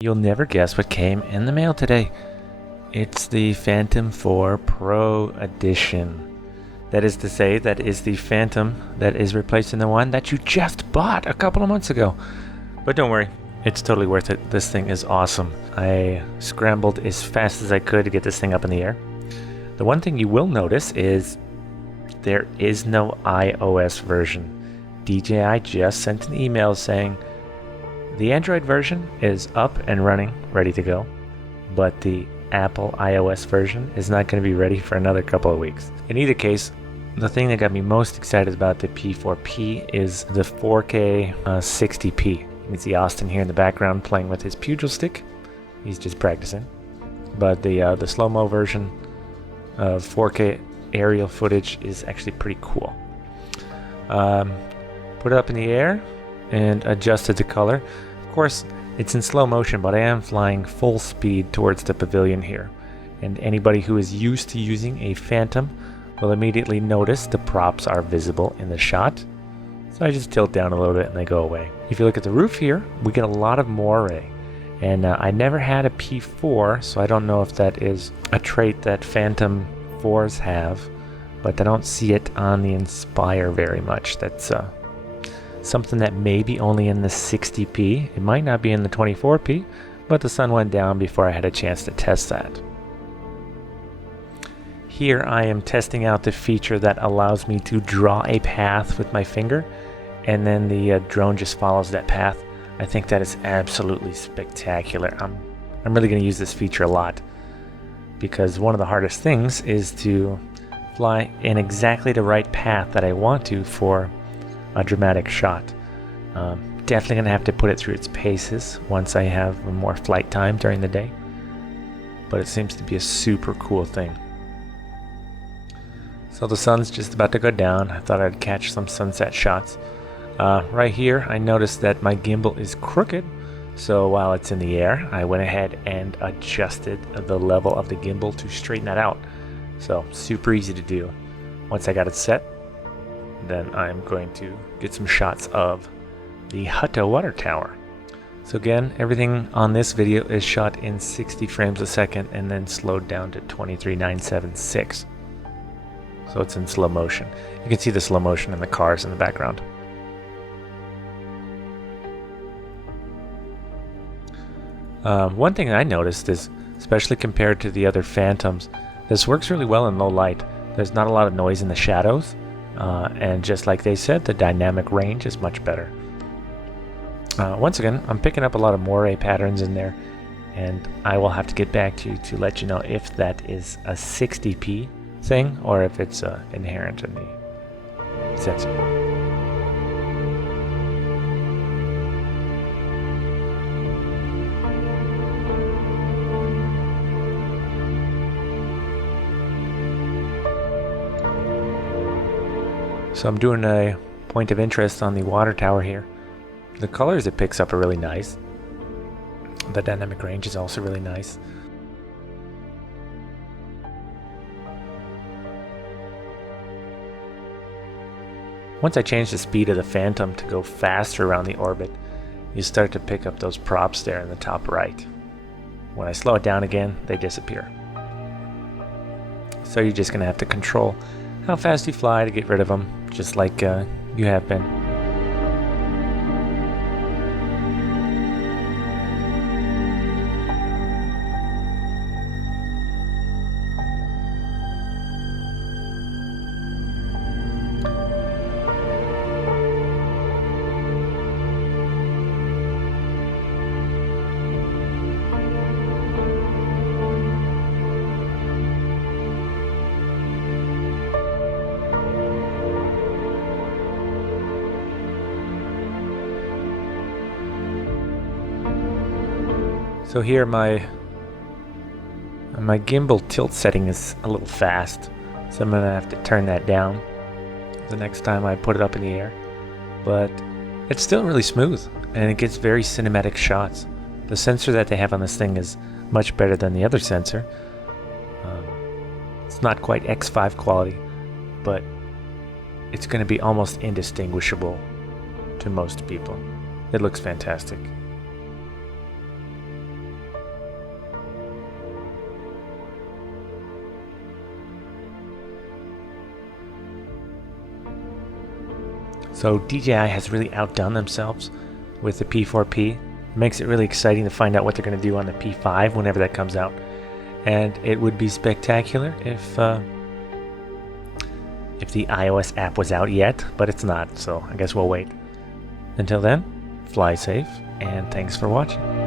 You'll never guess what came in the mail today. It's the Phantom 4 Pro Edition. That is to say, that is the Phantom that is replacing the one that you just bought a couple of months ago. But don't worry, it's totally worth it. This thing is awesome. I scrambled as fast as I could to get this thing up in the air. The one thing you will notice is there is no iOS version. DJI just sent an email saying the Android version is up and running, ready to go, but the Apple iOS version is not going to be ready for another couple of weeks. In either case, the thing that got me most excited about the P4P is the 4K 60p. You can see Austin here in the background playing with his pugil stick. He's just practicing. But the slow-mo version of 4K aerial footage is actually pretty cool. Put it up in the air and adjusted the color. Of course, it's in slow motion, but I am flying full speed towards the pavilion here. And anybody who is used to using a Phantom will immediately notice the props are visible in the shot. So I just tilt down a little bit and they go away. If you look at the roof here, we get a lot of moire. And I never had a P4, so I don't know if that is a trait that Phantom 4s have, but I don't see it on the Inspire very much. That's something that may be only in the 60p. It might not be in the 24p, but the sun went down before I had a chance to test that. Here I am testing out the feature that allows me to draw a path with my finger, and then the drone just follows that path. I think that is absolutely spectacular. I'm really going to use this feature a lot, because one of the hardest things is to fly in exactly the right path that I want to for a dramatic shot. Definitely going to have to put it through its paces once I have more flight time during the day, but it seems to be a super cool thing. So the sun's just about to go down. I thought I'd catch some sunset shots. Right here I noticed that my gimbal is crooked, so while it's in the air I went ahead and adjusted the level of the gimbal to straighten that out. So super easy to do. Once I got it set, then I'm going to get some shots of the Hutto water tower. So again, everything on this video is shot in 60 frames a second and then slowed down to 23,976. So it's in slow motion. You can see the slow motion in the cars in the background. One thing I noticed is, especially compared to the other Phantoms, this works really well in low light. There's not a lot of noise in the shadows. And just like they said, the dynamic range is much better. Once again, I'm picking up a lot of moire patterns in there, and I will have to get back to you to let you know if that is a 60p thing or if it's inherent in the sensor. So I'm doing a point of interest on the water tower here. The colors it picks up are really nice. The dynamic range is also really nice. Once I change the speed of the Phantom to go faster around the orbit, you start to pick up those props there in the top right. When I slow it down again, they disappear. So you're just going to have to control how fast you fly to get rid of them, just like you have been. So here my gimbal tilt setting is a little fast, so I'm gonna have to turn that down the next time I put it up in the air. But it's still really smooth, and it gets very cinematic shots. The sensor that they have on this thing is much better than the other sensor. It's not quite X5 quality, but it's going to be almost indistinguishable to most people. It looks fantastic. So DJI has really outdone themselves with the P4P. It makes it really exciting to find out what they're going to do on the P5 whenever that comes out. And it would be spectacular if the iOS app was out yet, but it's not, so I guess we'll wait. Until then, fly safe, and thanks for watching.